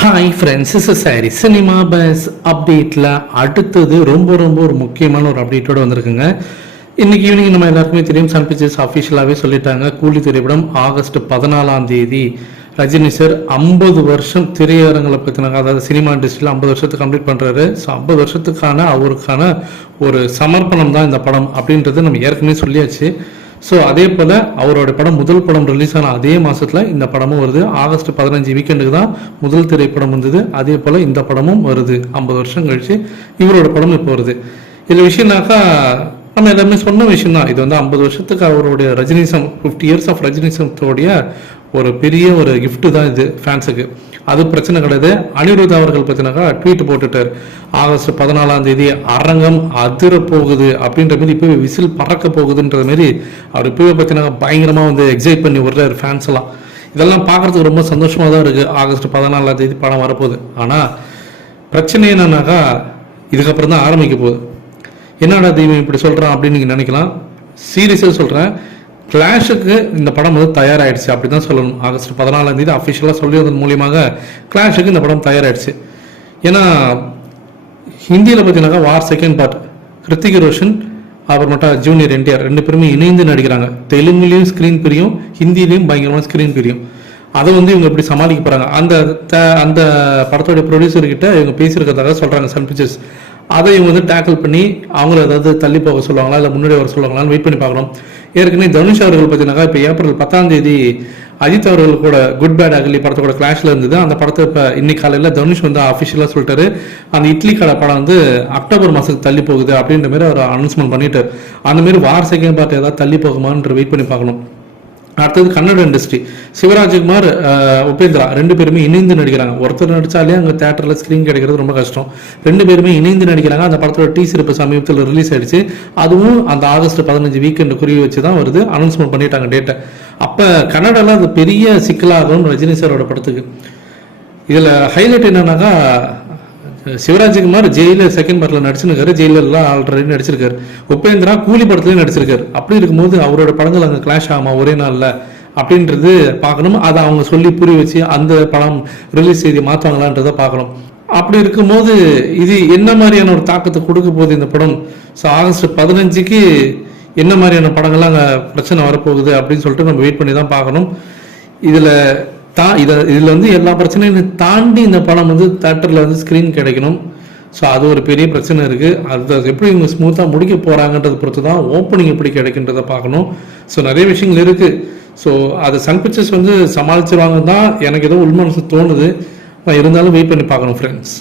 Hi friends, is sorry cinema bus அப்டேட்டில் அடுத்தது ரொம்ப ரொம்ப ஒரு முக்கியமான ஒரு அப்டேட்டோடு வந்திருக்குங்க. இன்னைக்கு ஈவினிங் நம்ம எல்லாருக்குமே தெரியும், சன் பிக்சர்ஸ் அஃபிஷியலாகவே சொல்லிட்டாங்க. கூலி திரைப்படம் ஆகஸ்ட் 14 ரஜினி சார் 50 வருஷம் திரையரங்களை பற்றினாங்க. அதாவது சினிமா இண்டஸ்ட்ரியில் 50 வருஷத்துக்கு கம்ப்ளீட் பண்ணுறாரு. ஸோ 50 வருஷத்துக்கான அவருக்கான ஒரு சமர்ப்பணம் தான் இந்த படம் அப்படின்றது நம்ம ஏற்கனவே சொல்லியாச்சு. ஸோ அதே போல் அவரோட படம் முதல் படம் ரிலீஸ் ஆன அதே மாதத்தில் இந்த படமும் வருது. ஆகஸ்ட் 15 வீக்கெண்டுக்கு தான் முதல் திரைப்படம் வந்தது. அதே போல் இந்த படமும் வருது. 50 வருஷம் கழிச்சு இவரோட படம் இப்போ வருது. இதில் விஷயம்னாக்கா நம்ம எல்லாமே சொன்ன விஷயம் தான். இது வந்து 50 வருஷத்துக்கு அவருடைய ரஜினிசம், 50 இயர்ஸ் ஆஃப் ரஜினிசத்தோடைய ஒரு பெரிய ஒரு கிஃப்ட்டு தான் இது ஃபேன்ஸுக்கு. அது பிரச்சனை கிடையாது. அனிருத் அவர்கள் பார்த்தீங்கன்னாக்கா ட்வீட் போட்டுட்டார், ஆகஸ்ட் 14 அரங்கம் அதிர போகுது அப்படின்ற மாதிரி, இப்போ விசில் பறக்க போகுதுன்ற மாதிரி அவர் இப்போவே பார்த்தீங்கன்னா பயங்கரமாக வந்து எக்ஸைட் பண்ணி விடுறாரு ஃபேன்ஸ் எல்லாம். இதெல்லாம் பார்க்குறதுக்கு ரொம்ப சந்தோஷமாக தான் இருக்குது. ஆகஸ்ட் 14 படம் வரப்போகுது. ஆனால் பிரச்சனை என்னன்னாக்கா இதுக்கப்புறம் தான் ஆரம்பிக்க போகுது. என்னடா தெய்வம் இப்படி சொல்கிறான் அப்படின்னு நீங்கள் நினைக்கலாம். சீரியஸாக சொல்கிறேன், கிளாஷுக்கு இந்த படம் வந்து தயாராகிடுச்சு அப்படி தான் சொல்லணும். ஆகஸ்ட் 14 அஃபிஷியலாக சொல்லியதன் மூலியமாக கிளாஷுக்கு இந்த படம் தயாராகிடுச்சு. ஏன்னா ஹிந்தியில் பார்த்தீங்கன்னாக்கா வார் செகண்ட் பார்ட், ஹிருத்திக் ரோஷன் அப்புறமேட்டா ஜூனியர் என்டிஆர் 2 பேருமே இணைந்து நடிக்கிறாங்க. தெலுங்குலேயும் ஸ்க்ரீன் பிரியும், ஹிந்திலையும் பயங்கரமாக ஸ்க்ரீன் பிரியும். அதை வந்து இவங்க எப்படி சமாளிக்க போகிறாங்க, அந்த படத்தோடைய ப்ரொடியூசர்கிட்ட இவங்க பேசியிருக்கிறதாக சொல்கிறாங்க சன் பிக்சர்ஸ். அதை இவங்க வந்து டேக்கிள் பண்ணி அவங்கள ஏதாவது தள்ளி போக சொல்லுவாங்களா இல்லை முன்னாடி வர சொல்லுவாங்களான்னு வெயிட் பண்ணி பார்க்கணும். ஏற்கனவே தனுஷ் அவர்கள் பார்த்தீங்கன்னாக்கா இப்போ ஏப்ரல் 10 அஜித் அவர்கள் கூட குட் பேட் அகலி படத்தோட கிளாஷில் இருந்தது. அந்த படத்தை இப்போ இன்னைக்கு காலையில் தனுஷ் வந்து அஃபிஷியலாக சொல்லிட்டாரு, அந்த இட்லி கடை படம் வந்து அக்டோபர் மாதத்துக்கு தள்ளி போகுது அப்படின்ற மாதிரி அவர் அனௌன்ஸ்மெண்ட் பண்ணிட்டார். அந்த மாதிரி வார் செகண்ட் பார்ட் ஏதாவது தள்ளி போகுமான்ற வெயிட் பண்ணி பார்க்கணும். அடுத்தது கன்னட இண்டஸ்ட்ரி, சிவராஜ்குமார், உபேந்திரா 2 பேருமே இணைந்து நடிக்கிறாங்க. ஒருத்தர் நடித்தாலே அங்கே தேட்டரில் ஸ்க்ரீன் கிடைக்கிறது ரொம்ப கஷ்டம். 2 பேருமே இணைந்து நடிக்கிறாங்க. அந்த படத்தோட டீசர் இப்போ சமீபத்தில் ரிலீஸ் ஆயிடுச்சு. அதுவும் அந்த ஆகஸ்ட் 15 வீக்கெண்டு குறி வச்சு தான் வருது. அனௌன்ஸ்மெண்ட் பண்ணிட்டாங்க டேட்டை. அப்போ கன்னடாவில் அது பெரிய சிக்கலாகும் ரஜினி சாரோட படத்துக்கு. இதில் ஹைலைட் என்னன்னாக்கா, சிவராஜ்குமார் ஜெயிலர் செகண்ட் பார்ட்டில் நடிச்சிருக்காரு, ஜெயிலர்லாம் ஆல்ரெடி நடிச்சிருக்காரு. உபேந்திரா கூலி படத்துலையும் நடிச்சிருக்காரு. அப்படி இருக்கும்போது அவரோட படங்கள் அங்கே கிளாஷ் ஆகுமா ஒரே நாளில் அப்படின்றது பார்க்கணும். அதை அவங்க சொல்லி புரிய வச்சு அந்த படம் ரிலீஸ் செய்தி மாற்றுவாங்களான்றதை பார்க்கணும். அப்படி இருக்கும்போது இது என்ன மாதிரியான ஒரு தாக்கத்தை கொடுக்க போகுது இந்த படம். ஸோ ஆகஸ்ட் 15 என்ன மாதிரியான படங்கள்லாம் அங்கே பிரச்சனை வரப்போகுது அப்படின்னு சொல்லிட்டு நம்ம வெயிட் பண்ணி தான் பார்க்கணும். இதில் வந்து எல்லா பிரச்சனையும் தாண்டி இந்த படம் வந்து தேட்டரில் வந்து ஸ்க்ரீன் கிடைக்கணும். ஸோ அது ஒரு பெரிய பிரச்சனை இருக்குது. அது எப்படி இவங்க ஸ்மூத்தாக முடிக்க போகிறாங்கன்றதை பொறுத்து தான் ஓப்பனிங் எப்படி கிடைக்குன்றதை பார்க்கணும். ஸோ நிறைய விஷயங்கள் இருக்குது. ஸோ அது சன் பிக்சர்ஸ் வந்து சமாளிச்சிருவாங்க தான் எனக்கு ஏதோ உள்மனசு தோணுது. இருந்தாலும் வெயிட் பண்ணி பார்க்கணும் ஃப்ரெண்ட்ஸ்.